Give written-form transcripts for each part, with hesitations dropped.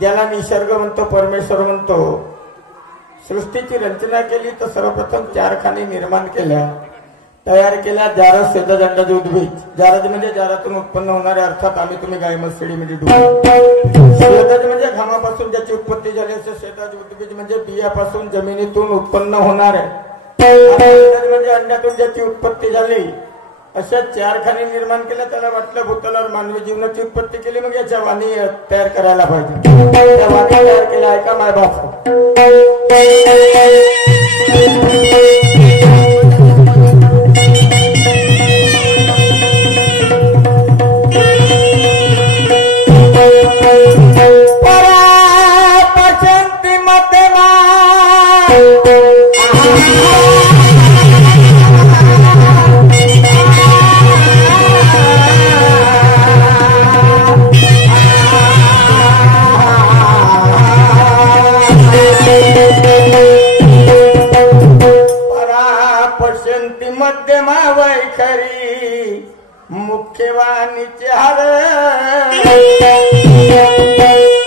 ज्याला निसर्ग म्हणतो, परमेश्वर म्हणतो, सृष्टीची रचना केली तर सर्वप्रथम 4 खाणी निर्माण केल्या, तयार केल्या. जारस, शेतात अंडाचे उद्भिज. जारज म्हणजे जारातून उत्पन्न होणारे, अर्थात आम्ही तुम्ही गाय मस्ती म्हणजे शेतात म्हणजे घामापासून ज्याची उत्पत्ती झाली असे शेताचे उद्भिज म्हणजे बियापासून जमिनीतून उत्पन्न होणारे, म्हणजे अंड्यातून ज्याची उत्पत्ती झाली. अशा 4 खाणी निर्माण केल्या. त्याला वाटलं भूतलावर मानवी जीवनाची उत्पत्ती केली, मग याच्या वाणी तयार करायला पाहिजे. त्या वाणी तयार केल्या. ऐका माय बाप, परापशन्ति मध्यमा मध्यमा वैखरी मुख्यवाणीचे हर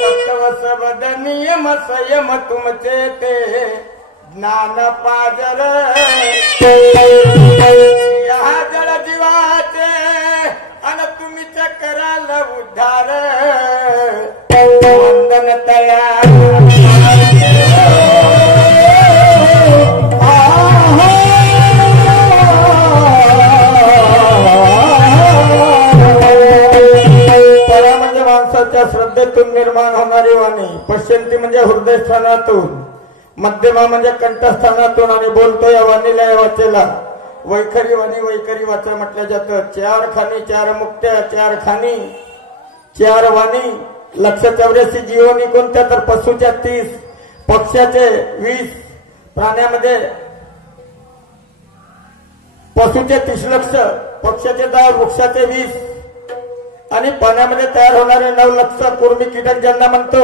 तत्व सबद नियम संयम तुमचे ते ज्ञान पाजर या जळ जीवाचे अन तुम्ही कराल उद्धार वंदन तयार श्रद्धेतून निर्माण होणारी वाणी. पश्यंती म्हणजे हृदयस्थानातून, मध्यमा म्हणजे कंठस्थानातून, आणि बोलतो या वाणीला, या वाचेला वैखरी वाणी, वैखरी वाचा म्हटलं जातं. 4 खाणी, 4 मुक्त्या, 4 खाणी, 4 वाणी. 184 जीवनी कोणत्या तर पशुच्या 30, पक्ष्याचे 20, प्राण्यामध्ये पशुचे 30 लक्ष, पक्ष्याचे 10, वृक्षाचे 20 आणि पाण्यामध्ये तयार होणारे 9 लक्ष. कुर्मी कीटक ज्यांना म्हणतो,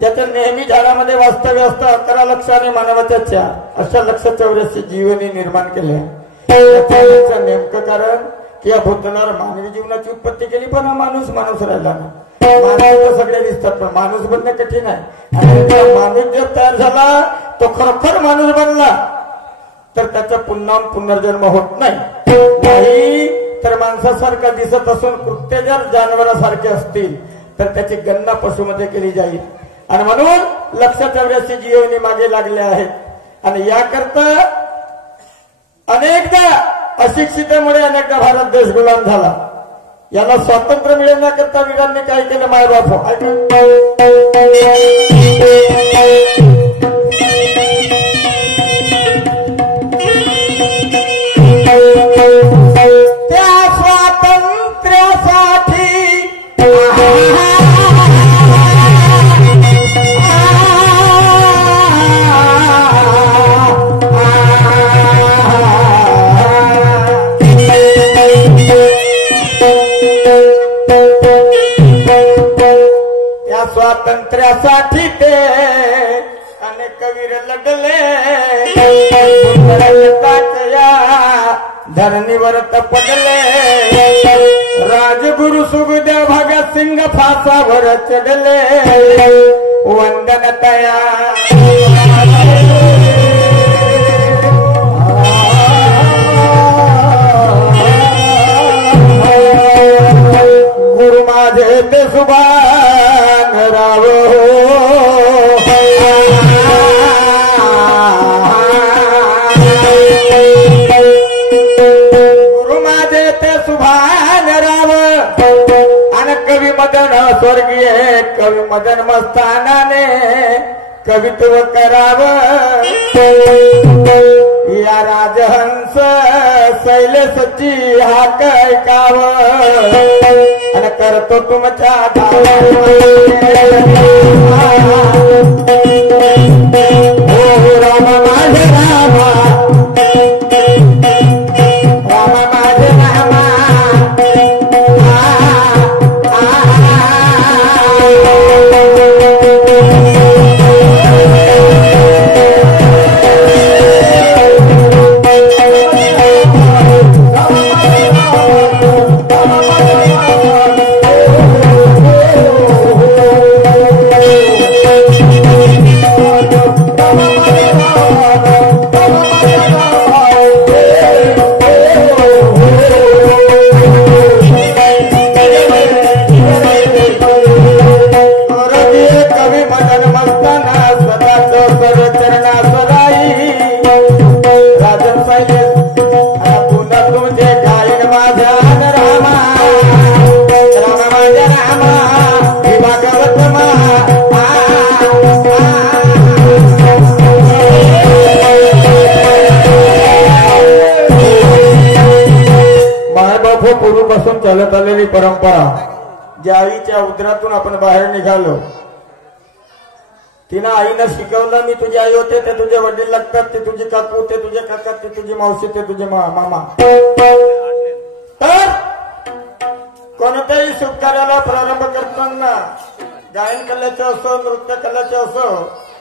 ज्याचं नेहमी झाडामध्ये वास्तव्य असतं 11 लक्ष आणि मानवाच्या 4, अशा 184 जीवनी निर्माण केल्या. नेमकं कारण की या भूतलावर मानवी जीवनाची उत्पत्ती केली, पण हा माणूस राहिला ना. माणूस सगळे दिसतात पण माणूस बनणं कठीण आहे. आणि माणूस जर तयार झाला तो खरोखर माणूस बनला तर त्याचा पुन्हा पुनर्जन्म होत नाही. तर माणसासारखा दिसत असून कृत्य जर जनावरासारखे असतील तर त्याची गणना पशुमध्ये केली जाईल. आणि म्हणून लक्ष 84 जीवनी मागे लागले आहेत. आणि याकरता अनेकदा अशिक्षितेमुळे अनेकदा भारत देश गुलाम झाला. याला स्वातंत्र्य मिळवण्याकरता वीरांनी काय केलं मायबाप त्या स्वातंत्र्यासाठी स्वातंत्र्यासाठी ते अनेक वीर लढले. धरणीवर तपडले. राजगुरु सुखदेव भगत सिंग फासावर चढले. वंदन तया गुरु माझे ते सुभान राव गुरु माझे ते सुभान राव. आणि कवी मदन स्वर्गीय कवी मदन मस्तानाने कवित्व कराव. या राजहंस शैलेशची हाक ऐकाव. आणि करतो तुमच्या हो राम माझे रामा राम माझे रामा पूर्वीपासून चालत आलेली परंपरा. ज्या आईच्या उदरातून आपण बाहेर निघालो तिनं आईनं शिकवलं मी तुझी आई होते ते तुझे वडील लागतात ते तुझे काकू ते तुझे काका ते तुझी मावशी ते तुझे मामा. तर कोणत्याही शुभ कार्याला प्रारंभ करताना गायन कलेचे असो नृत्य कलेचे असो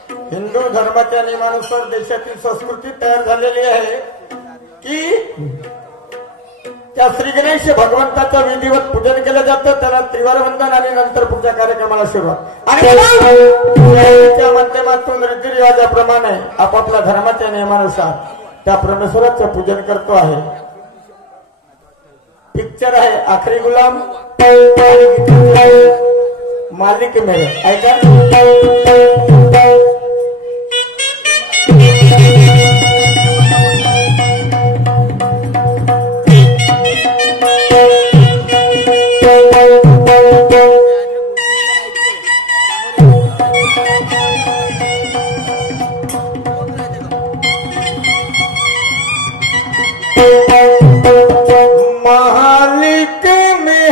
हिंदू धर्माच्या नियमानुसार देशातील संस्कृती तयार झालेली आहे की त्या श्री गणेश भगवंताचं विधिवत पूजन केलं जातं. त्याला त्रिवार वंदन आणि नंतर पुढच्या कार्यक्रमाला सुरुवात. आणि त्या माध्यमातून रीतिरिवाजाप्रमाणे आपापल्या धर्माच्या नियमानुसार त्या परमेश्वराचं पूजन करतो आहे. पिक्चर आहे आखरी गुलाम मालिक मेरे ऐका. मालिक में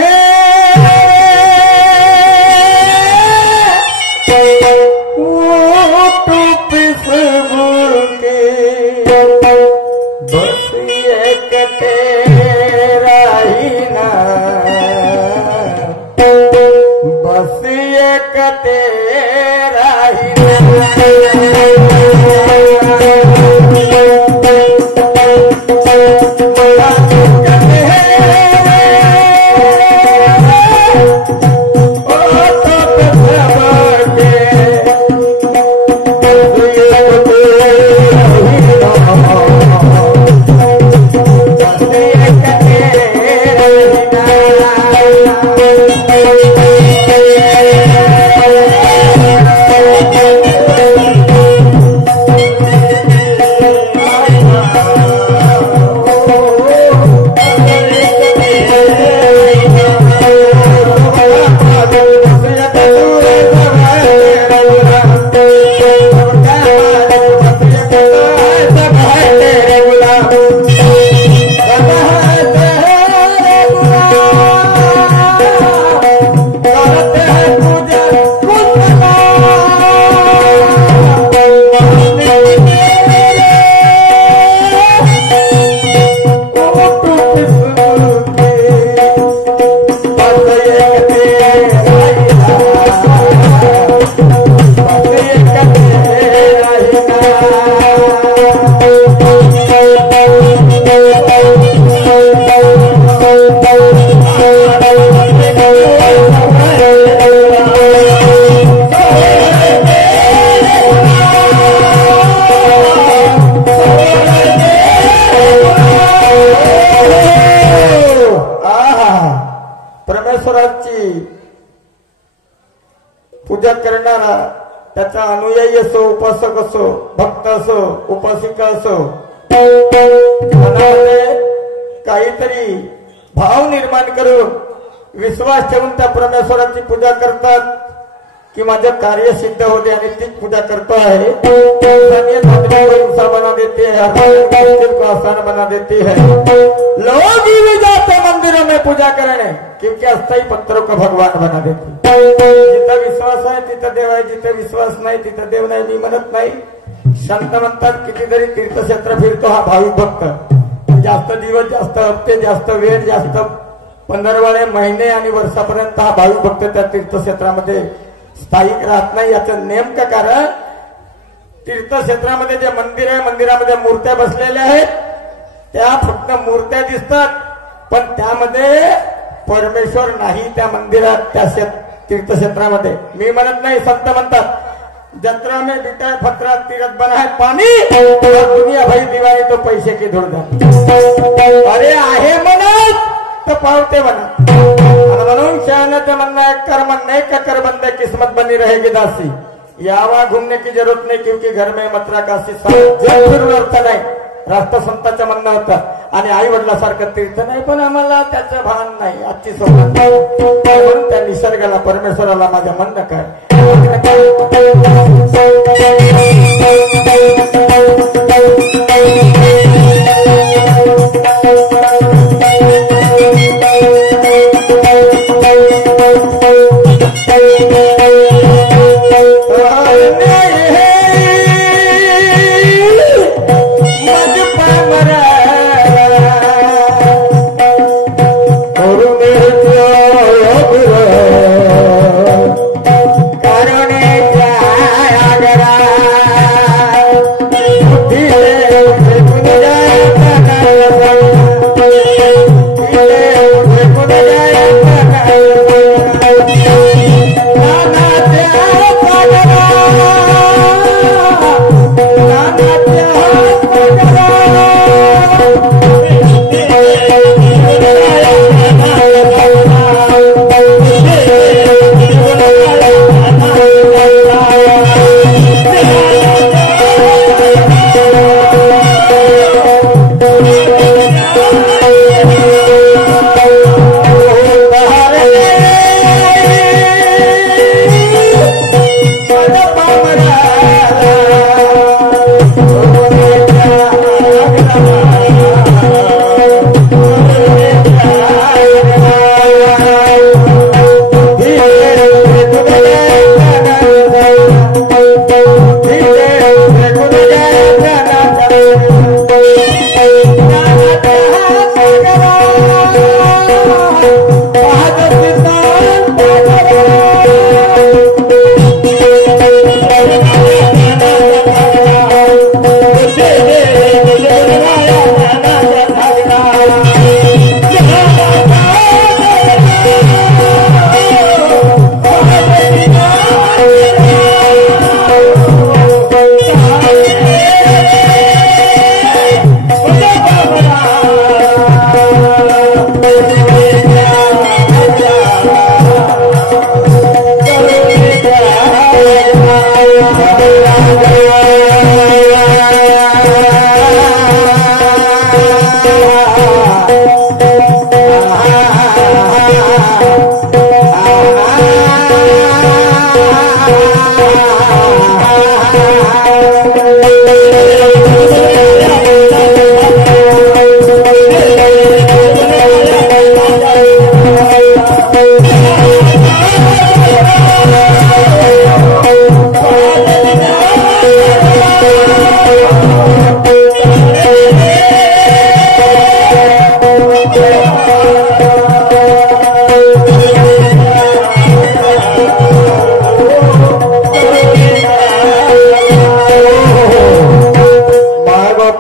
वो टूपिस के बस एक तेरा ही ना बस एक तेरा ही ना पूजा करणारा, त्याचा अनुयायी असो, उपासक असो, भक्त असो, उपासिका असो, मनामध्ये काहीतरी भाव निर्माण करून विश्वास ठेवून त्या परमेश्वराची पूजा करतात कि माझं कार्य सिद्ध होते आणि तीच पूजा करतो आहे। इंसान बना देती है, को आसान बना देती है। लोग भी जाते मंदिरों में पूजा करने, क्योंकि अस्थायी पत्थरों को भगवान बना देती। जिथं विश्वास आहे तिथं देव आहे, जिथं विश्वास नाही तिथं देव नाही। मी म्हणत नाही, संत म्हणतात कितीतरी तीर्थक्षेत्र फिरतो हा भाविक भक्त, जास्त दिवस, जास्त हप्ते, जास्त वेळ, जास्त 15 महिने आणि वर्षापर्यंत हा भाविक भक्त त्या तीर्थक्षेत्रामध्ये स्थायिक राहत नाही। याचं नेमकं कारण तीर्थक्षेत्रामध्ये जे मंदिर आहे, मंदिरामध्ये मूर्त्या बसलेल्या आहेत, त्या फक्त मूर्त्या दिसतात, पण त्यामध्ये परमेश्वर नाही त्या मंदिरात, त्या तीर्थक्षेत्रामध्ये। मी म्हणत नाही, संत म्हणतात जत्रा में बिटा फतरा तीरथ बना है पानी, दुनिया भाई दिवाळी तो पैसे की धुडधाम। अरे आहे म्हणत तो पावते म्हणत, म्हणून शहाण्याचं म्हणणं है कर्म नहीं का कर बंदे किस्मत बनी रहेगी दासी। यावा घूमने की जरूरत नहीं, क्योंकि घर में मथुरा काशी जग फिरून अर्थ नाही, राष्ट्रसंतांचं म्हणणं होतं। आणि आई वडिलासारखं तीर्थ नाही, पण आम्हाला त्याचं भान नाही, आजची सोबत म्हणून त्या निसर्गाला, परमेश्वराला माझं म्हणणं काय,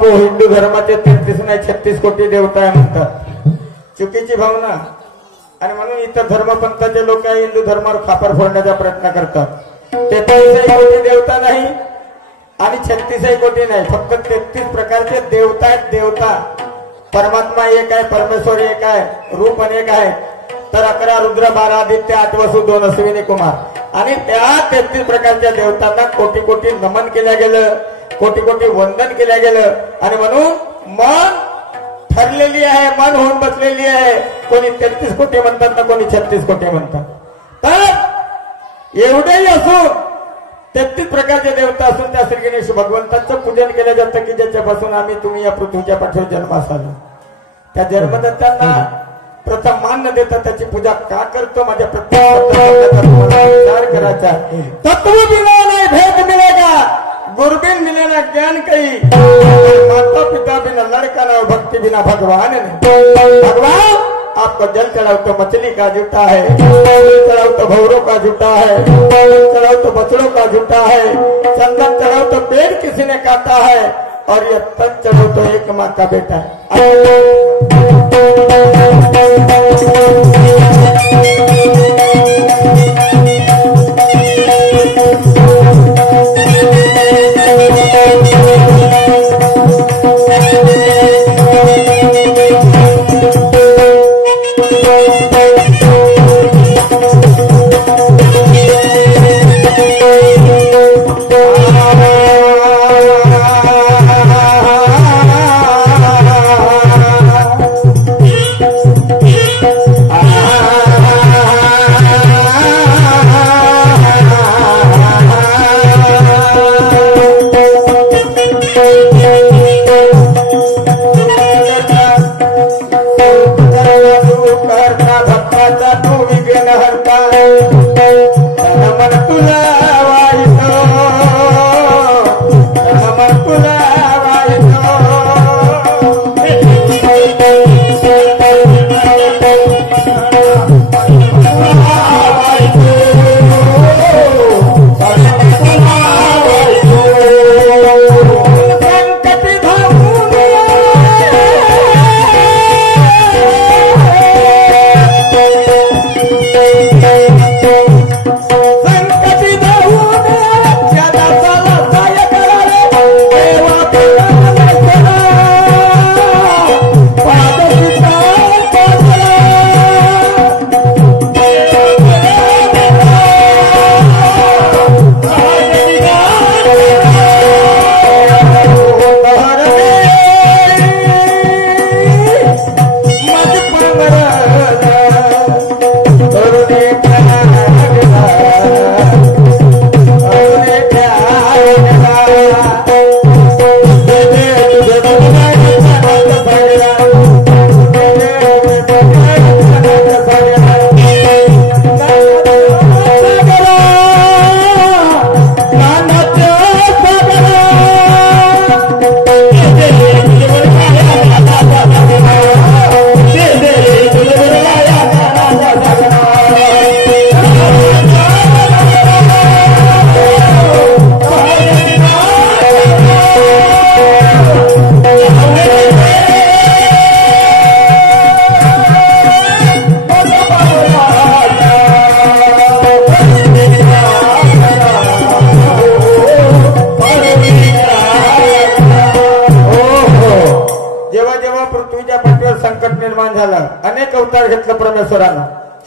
हिंदू धर्माचे 33 नाही 36 कोटी देवता आहे म्हणतात, चुकीची भावना। आणि म्हणून इतर धर्मपंथाचे लोक हिंदू धर्मावर खापर फोडण्याचा प्रयत्न करतात। 33 कोटी देवता नाही आणि 36 कोटी नाही, फक्त 33 प्रकारचे देवता आहेत। देवता परमात्मा एक आहे, परमेश्वर एक आहे, रूप अनेक आहे। तर 11 रुद्र 12 आदित्य 8 वसु 2 अश्विनी कुमार आणि त्या 33 प्रकारच्या देवतांना कोटी कोटी नमन केल्या गेलं, कोटी कोटी वंदन केल्या गेलं. आणि म्हणून मन ठरलेली आहे, मन होऊन बसलेली आहे. कोणी 33 कोटी म्हणतात ना कोणी 36 कोटी म्हणतात. तर एवढेही असून 33 प्रकारचे देवता असून त्या श्री गणेश भगवंताचं पूजन केलं जातं की ज्याच्यापासून आम्ही तुम्ही या पृथ्वीच्या पाठीवर जन्मास आलो. त्या जन्मदत्तांना प्रथम मान्य देतात. त्याची पूजा का करतो माझ्या प्रत्येक विचार करायचा. तत्व बिना नाही भेद मिलेगा, गुरुबिन मिलेना ज्ञान कही, माता पिता बिना लड़का ना, भक्ति बिना भगवान नहीं. भगवान आपको जल चढ़ाओ तो मछली का जूता है, चढ़ाओ तो भौरों का जूता है, चढ़ाओ तो बछड़ों का जूता है, चंदन चढ़ाओ तो पेड़ किसी ने काटा है, और ये तन चढ़ो तो एक माँ का बेटा है.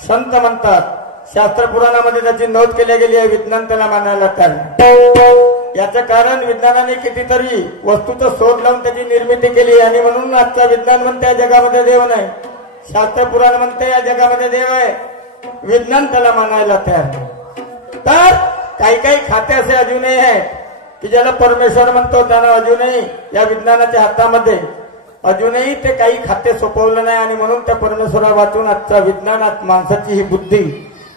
संत म्हणतात, शास्त्र पुराणामध्ये त्याची नोंद केली गेली आहे. विज्ञान त्याला मानायला कारण याचं कारण विज्ञानाने कितीतरी वस्तूचा शोध लावून त्याची निर्मिती केली आणि म्हणून आजचा विज्ञान म्हणते या जगामध्ये देव नाही, शास्त्र पुराण म्हणते या जगामध्ये देव आहे. विज्ञान त्याला मानायला तयार नाही. तर काही काही खाते असे अजूनही आहेत की ज्याला परमेश्वर म्हणतो, त्यांना अजूनही या विज्ञानाच्या हातामध्ये अजूनही ते काही खाते सोपवलं नाही. आणि म्हणून त्या परमेश्वरा वाचून आजचा विज्ञानात माणसाची ही बुद्धी,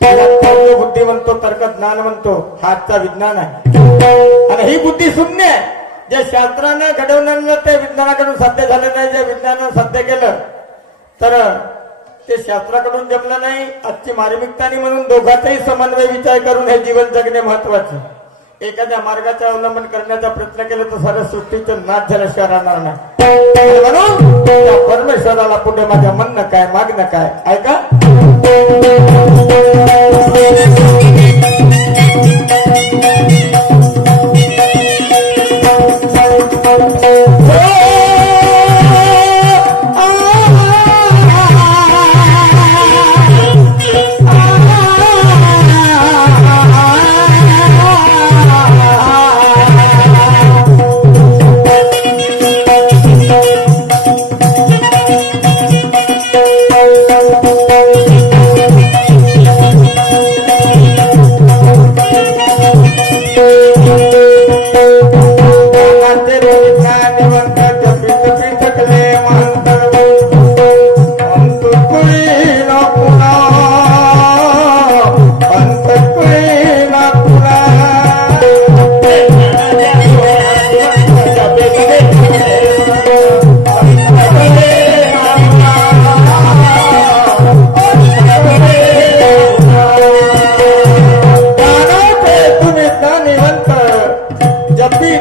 बुद्धी म्हणतो, तर्क ज्ञान म्हणतो, हा आजचा विज्ञान आहे. आणि ही बुद्धी शून्य आहे. जे शास्त्रानं घडवण्यानं ते विज्ञानाकडून साध्य झालं नाही. जे विज्ञानानं साध्य केलं तर ते शास्त्राकडून जमलं नाही. आजची मार्मिकता आणि म्हणून दोघांचाही समन्वय विचार करून हे जीवन जगणे महत्वाचे. एखाद्या मार्गाचा अवलंबन करण्याचा प्रयत्न केला तर साऱ्या सृष्टीचं नाश झाल्याशिवाय राहणार नाही. म्हणून त्या परमेश्वराला पुढे माझ्या म्हणणं काय, मागणं काय, ऐका. जपे निवंत जपी जपी थकले महंत अंतकुळी न पुरा अंतकुळी न पुरा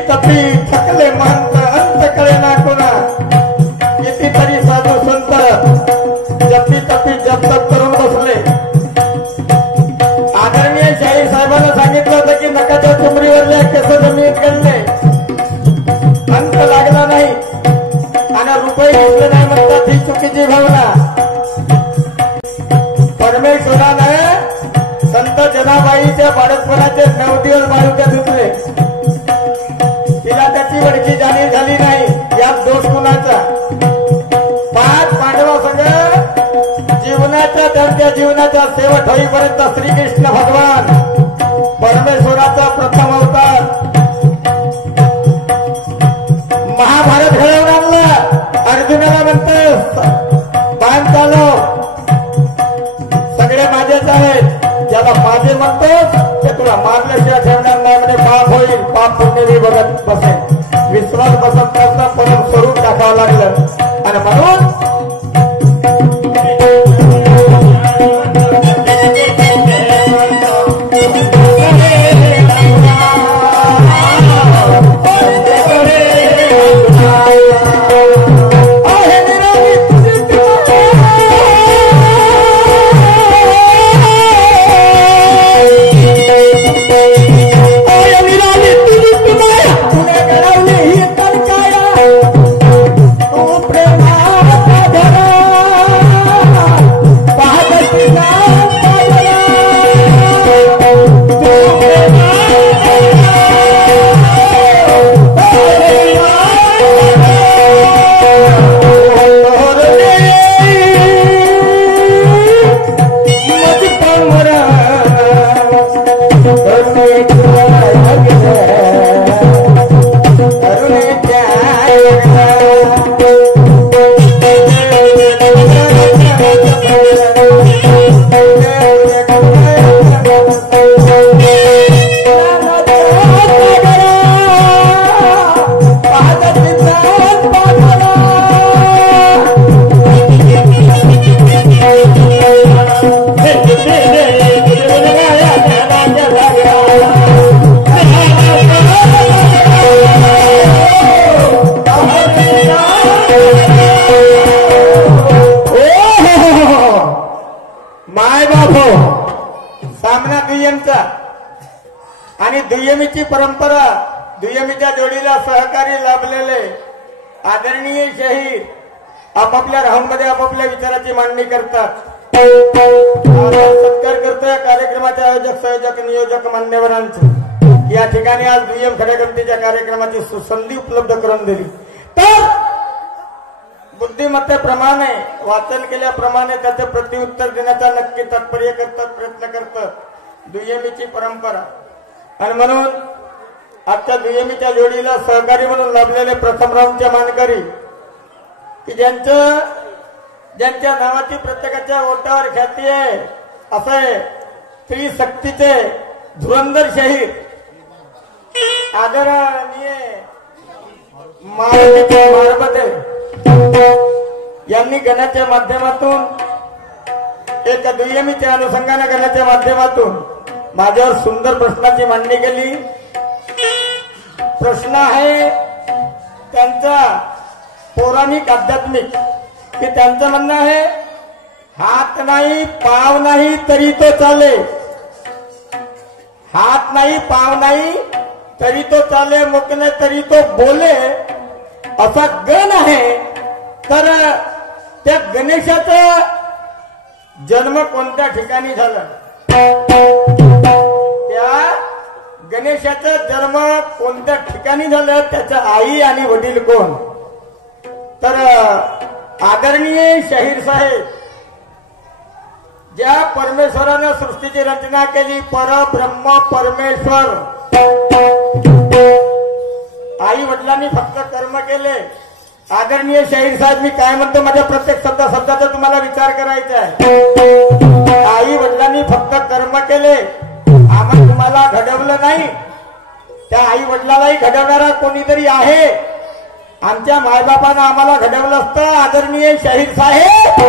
तपी थकले महंत अंत कळे ना कोणा कितीतरी साधू संत जपी तपी जप तप करून बसले. आदरणीय शाहीर साहेबांना सांगितलं होतं की नकाच्या चुमरीवरल्या केस जमिनीत गणले, अंत लागला नाही आणि रुपये घेतले नाही म्हणतात ही चुकीची भावना. परमेश्वरानं संत जनाबाईच्या बाळकपणाचे 9 दिवस बाळुक्या धुतले. तिला त्याची वडकी जाणीव झाली नाही. यात दोष कुणाचा? 5 पांडवासंग जीवनाच्या त्यांच्या जीवनाच्या शेवट होईपर्यंत श्रीकृष्ण भगवान परमेश्वराचा प्रथम अवतार महाभारत घडवून आणला. अर्जुनाला म्हणतो बाण चालव, सगळे माझेच आहेत. ज्याला माझे म्हणतोस ते तुला मारल्याशिवाय ठेवणार नाही म्हणजे पाप होईल. पाप पुण्य बघत बसेल. विश्वास बसत करता परम स्वरूप टाकावं लागलं आणि म्हणून आणि दुय्यमीची परंपरा, दुय्यमीच्या जोडीला सहकारी लाभलेले आदरणीय शाहीर आपापल्या राऊंडमध्ये आपापल्या विचाराची मांडणी करतात. सत्कार करतो या कार्यक्रमाचे आयोजक संयोजक नियोजक मान्यवरांचे. या ठिकाणी आज दुय्यम खड्यागमतीच्या कार्यक्रमाची संधी उपलब्ध करून दिली. तर बुद्धिमत्तेप्रमाणे वाचन केल्याप्रमाणे त्याचे प्रत्युत्तर देण्याचा नक्की तात्पर्य करतात, प्रयत्न करतात. दुय्यमीची परंपरा आणि म्हणून आजच्या दुय्यमीच्या जोडीला सहकारी म्हणून लाभलेले प्रथम राऊंडचे मानकरी की ज्यांच्या नावाची प्रत्येकाच्या ओठावर ख्याती आहे असे स्त्री शक्तीचे धुरंधर शाहीर आदरणीय मारबते यांनी गणाच्या माध्यमातून एक दुय्यमीच्या अनुषंगाने गणाच्या माध्यमातून माझ्यावर सुंदर प्रश्नाची मांडणी केली. प्रश्न आहे त्यांचा पौराणिक आध्यात्मिक की त्यांचं म्हणणं आहे हात नाही पाव नाही तरी तो चाले, हात नाही पाव नाही तरी तो चाले, मुकणे तरी तो बोले, असा गण आहे. तर त्या गणेशाचा जन्म कोणत्या ठिकाणी झाला? त्या गणेशाचा जन्म कोणत्या ठिकाणी झालं? त्याच्या आई आणि वडील कोण? तर आदरणीय शाहीर साहेब ज्या परमेश्वरानं सृष्टीची रचना केली, परब्रह्म परमेश्वर, आई वडील वडिलांनी फक्त कर्म केले. आदरणीय शाहीर साहेब, मी काय म्हणतो माझ्या प्रत्येक शब्दाचा तुम्हाला विचार करायचा आहे. आई वडिलांनी फक्त कर्म केले, आम्हाला तुम्हाला घडवलं नाही. त्या आई वडिलालाही घडवणारा कोणीतरी आहे. आमच्या मायबापानं आम्हाला घडवलं असतं आदरणीय शाहीर साहेब.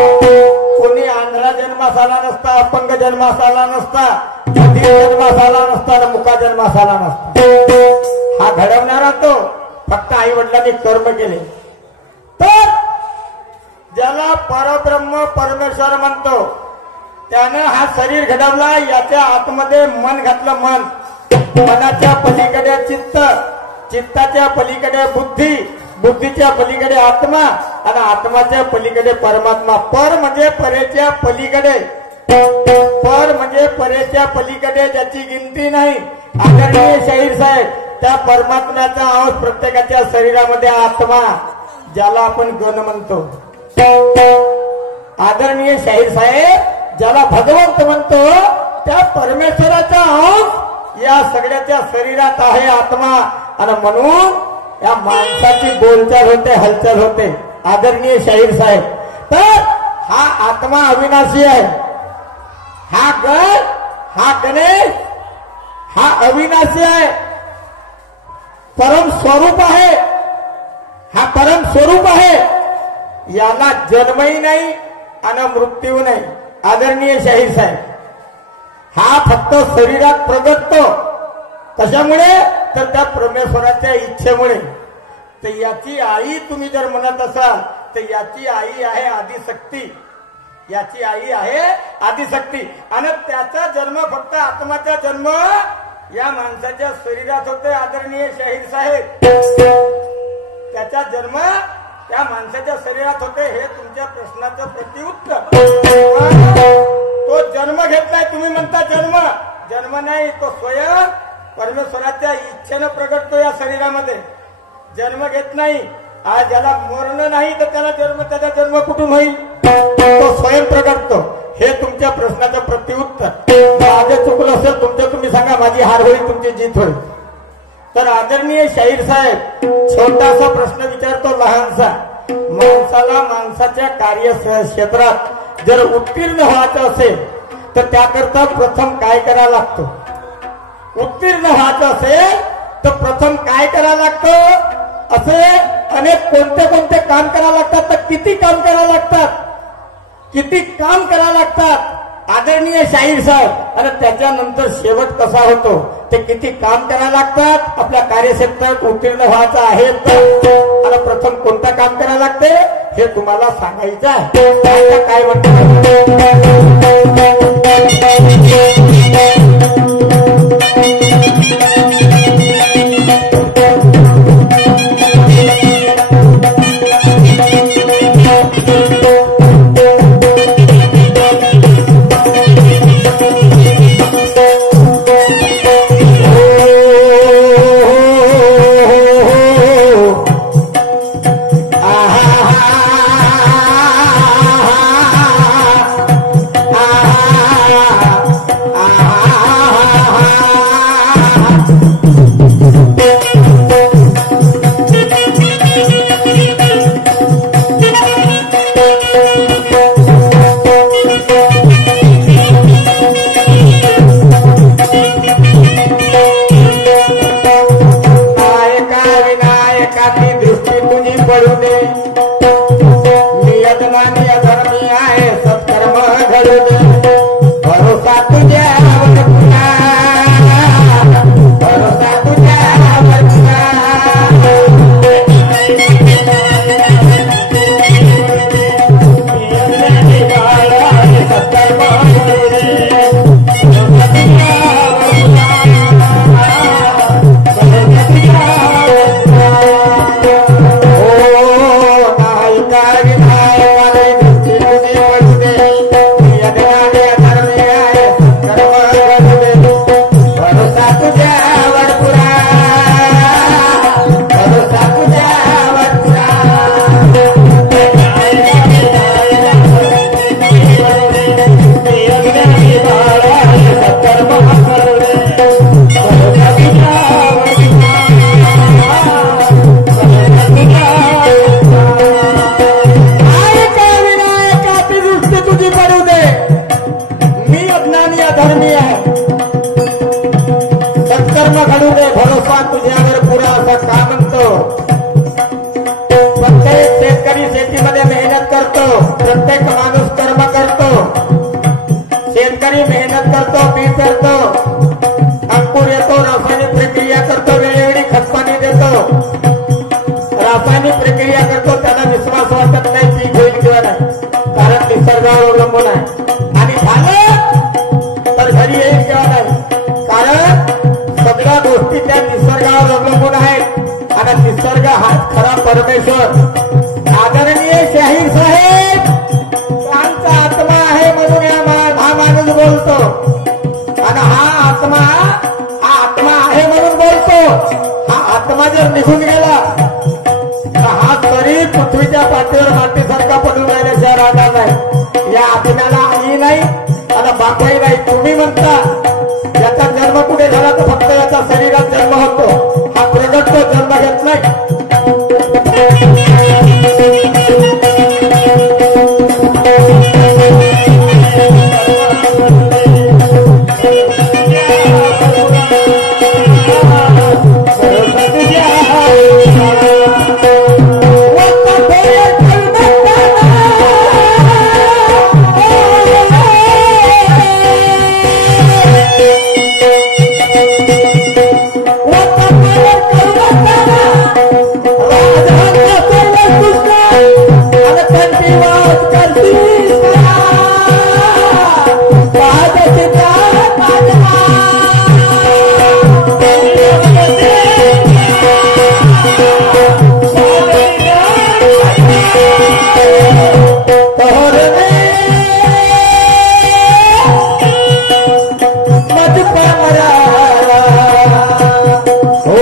कोणी आंधळा जन्मास आला नसता, अपंग जन्मास आला नसता, जन्मास आला नसता, मुका जन्मास आला नसता. हा घडवणारा तो फक्त आई वडिलांनी कर्म केले. तर ज्याला परब्रह्म परमेश्वर म्हणतो त्यानं हा शरीर घडवला. याच्या आतमध्ये मन घातलं. मन, मनाच्या पलीकडे चित्त, चित्ताच्या पलीकडे बुद्धी, बुद्धीच्या पलीकडे आत्मा आणि आत्माच्या पलीकडे परमात्मा. पर म्हणजे परेच्या पलीकडे, पर म्हणजे परेच्या पलीकडे ज्याची गिनती नाही. आदरणीय शाहीर साहेब, त्या परमात्म्याचा अंश प्रत्येकाच्या शरीरामध्ये आत्मा, ज्याला आपण गण म्हणतो. आदरणीय शाहीर साहेब, ज्याला भगवंत म्हणतो त्या परमेश्वराचा अंश या सगळ्याच्या शरीरात आहे आत्मा. आणि म्हणून या माणसाची बोलचाल होते, हलचाल होते. आदरणीय शाहीर साहेब, तर हा आत्मा अविनाशी आहे. हा गण, हा गणेश, हा अविनाशी आहे. परम स्वरूप आहे. हा परम स्वरूप आहे. याला जन्मही नाही आणि मृत्यू नाही. आदरणीय शाहीर साहेब, हा फक्त शरीरात प्रगटतो. कशामुळे? तर त्या परमेश्वराच्या इच्छेमुळे. तर याची आई तुम्ही जर म्हणत असाल तर याची आई आहे आदिशक्ती. याची आई आहे आदिशक्ती. आणि त्याचा जन्म फक्त आत्माचा जन्म या माणसाच्या शरीरात होते. आदरणीय शाहीर साहेब, त्याचा जन्म त्या माणसाच्या शरीरात होते. हे तुमच्या प्रश्नाचं प्रत्युत्तर. तो जन्म घेतलाय. तुम्ही म्हणता जन्म, जन्म नाही, तो स्वयं परमेश्वराच्या इच्छेनं प्रगटतो या शरीरामध्ये. जन्म घेत नाही. आज ज्याला मरण नाही तर त्याला जन्म, त्याचा जन्म कुठून होईल? तो स्वयं प्रगटतो. हे तुमच्या प्रश्नाचं प्रत्युत्तर. माझं चुकलं असेल तुमचं, तुम्ही सांगा, माझी हार होईल, तुमची जीत होईल. तर आदरणीय शाहीर साहेब, छोटासा प्रश्न विचारतो, लहानसा. माणसाला माणसाच्या कार्यक्षेत्रात जर उत्तीर्ण व्हायचं असेल तर त्याकरता प्रथम काय करावं लागतं? उत्तीर्ण व्हायचं असेल तर प्रथम काय करावं लागतं? असे अनेक कोणते कोणते काम करावं लागतात. तर किती काम करावं लागतात? किती काम करावं लागतात आदरणीय शाहीर साहेब? आणि त्याच्यानंतर शेवट कसा होतो ते किती काम करावं लागतात? आपल्या कार्यक्षेत्रात उत्तीर्ण व्हायचं आहे तर प्रथम कोणतं काम करावं लागते हे तुम्हाला सांगायचं आहे. काय म्हणतात? करतो, प्रत्येक शेतकरी शेतीमध्ये मेहनत करतो, प्रत्येक माणूस कर्म करतो, शेतकरी मेहनत करतो, बी पेरतो, अंकुर येतो, रासायनिक प्रक्रिया करतो, वेळोवेळी खतपाणी देतो, रासायनिक प्रक्रिया करतो, त्याला विश्वास वाटत नाही पीक होईल किंवा नाही, कारण निसर्गावर अवलंबून आहे. आणि झालं तर घरी येईल किंवा नाही, कारण सगळ्या गोष्टी त्या निसर्गावर अवलंबून आहेत. आणि निसर्ग हाच खरा परमेश्वर. आदरणीय शाहीर साहेब त्यांचा आत्मा आहे म्हणून हा माणूस बोलतो, आणि हा आत्मा आहे म्हणून बोलतो. हा आत्मा जर निघून गेला तर हा शरीर पृथ्वीच्या पाठीवर मातीसारखा पडून राहिल्याशिवाय राहणार नाही. या आत्म्याला आई नाही आणि बापाही नाही. तुम्ही म्हणता याचा जन्म कुठे झाला तर फक्त याचा शरीरात जन्म होतो, हा प्रगट तो जन्म घेत नाही. Oh,